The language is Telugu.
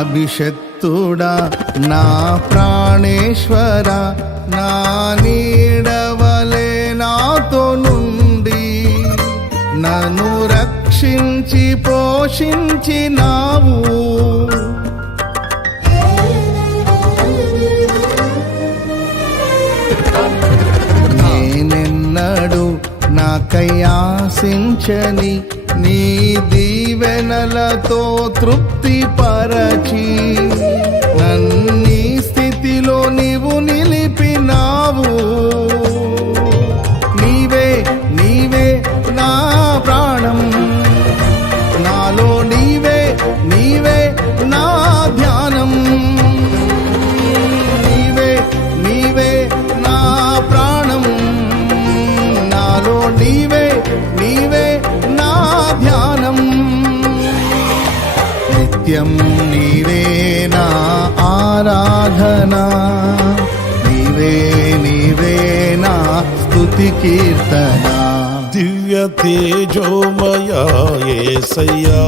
అభిషక్తుడా నా ప్రాణేశ్వర, నా నీడవలే నాతో నుండి నన్ను రక్షించి పోషించినావు. నేనెన్నడు నాకై ఆశించని నీ దీవెనలతో తృప్తి పరచి నన్నీ స్థితిలో నీవు నిలిపినావు. నీవే నీవే నా ప్రాణం, నాలో నీవే నీవే నా ధ్యానం. నీవే నీవే నా ప్రాణం, నాలో నీవే నీవే నా ధ్యానం. నిత్యం నీవే నా ఆరాధన, నీవే నీవే నా స్తుతి కీర్తన. దివ్య తేజోమయ యేసయ్యా